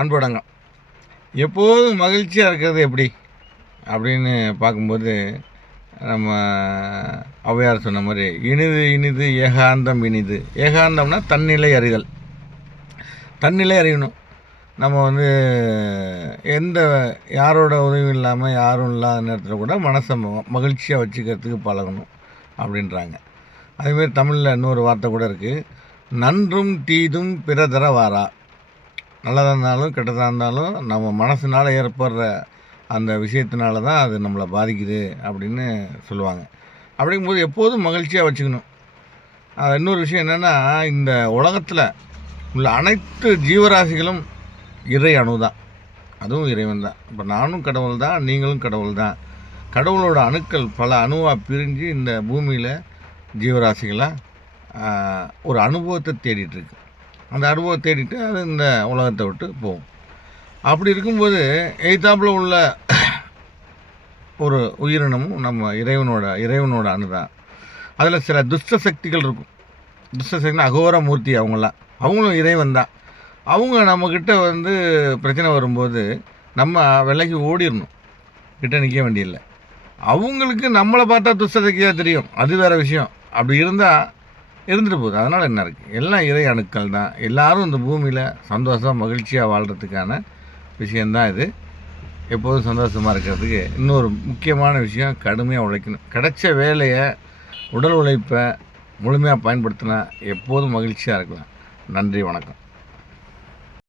அன்படங்கம். எப்போதும் மகிழ்ச்சியாக இருக்கிறது எப்படி அப்படின்னு பார்க்கும்போது, நம்ம ஔவையார் சொன்ன மாதிரி இனிது இனிது ஏகாந்தம் இனிது. ஏகாந்தம்னா தன்னிலை அறிதல். தன்னிலை அறியணும். நம்ம எந்த யாரோட உதவியும் இல்லாமல் யாரும் இல்லாத நேரத்தில் கூட மனசை மகிழ்ச்சியாக வச்சுக்கிறதுக்கு பழகணும் அப்படின்றாங்க. அதேமாரி தமிழில் இன்னொரு வார்த்தை கூட இருக்குது, நன்றும் தீதும் பிறதர வாரா. நல்லதாக இருந்தாலும் கெட்டதாக இருந்தாலும் நம்ம மனசுனால் ஏற்படுற அந்த விஷயத்தினால தான் அது நம்மளை பாதிக்குது அப்படின்னு சொல்லுவாங்க. அப்படிங்கும்போது எப்போதும் மகிழ்ச்சியாக வச்சுக்கணும். இன்னொரு விஷயம் என்னென்னா, இந்த உலகத்தில் உள்ள அனைத்து ஜீவராசிகளும் இறை அணு தான். அதுவும் இறைவன் தான். இப்போ நானும் கடவுள் தான், நீங்களும் கடவுள் தான். கடவுளோட அணுக்கள் பல அணுவாக பிரிஞ்சு இந்த பூமியில் ஜீவராசிகளாக ஒரு அனுபவத்தை தேடிட்டுருக்கு. அந்த அனுபவத்தை தேடிட்டு அது இந்த உலகத்தை விட்டு போகும். அப்படி இருக்கும்போது எய்தாப்பில் உள்ள ஒரு உயிரினமும் நம்ம இறைவனோட அணு தான். அதில் சில துஷ்ட சக்திகள் இருக்கும். துஷ்ட சக்தினா அகோர மூர்த்தி. அவங்களும் இறைவன் தான். அவங்க நம்மக்கிட்ட பிரச்சனை வரும்போது நம்ம விலகி ஓடிடணும், கிட்ட நிற்க வேண்டியதில்லை. அவங்களுக்கு நம்மளை பார்த்தா துஷ்ட சக்தியாக தெரியும், அது வேறு விஷயம். அப்படி இருந்தால் இருந்துட்டு போகுது. அதனால் என்ன இருக்குது, எல்லாம் இறை அணுக்கள் தான். எல்லோரும் இந்த பூமியில் சந்தோஷமாக மகிழ்ச்சியாக வாழ்கிறதுக்கான விஷயந்தான் இது. எப்போதும் சந்தோஷமாக இருக்கிறதுக்கு இன்னொரு முக்கியமான விஷயம், கடுமையாக உழைக்கணும். கிடைச்ச வேலையை, உடல் உழைப்பை முழுமையாக பயன்படுத்தினா எப்போதும் மகிழ்ச்சியாக இருக்கலாம். நன்றி, வணக்கம்.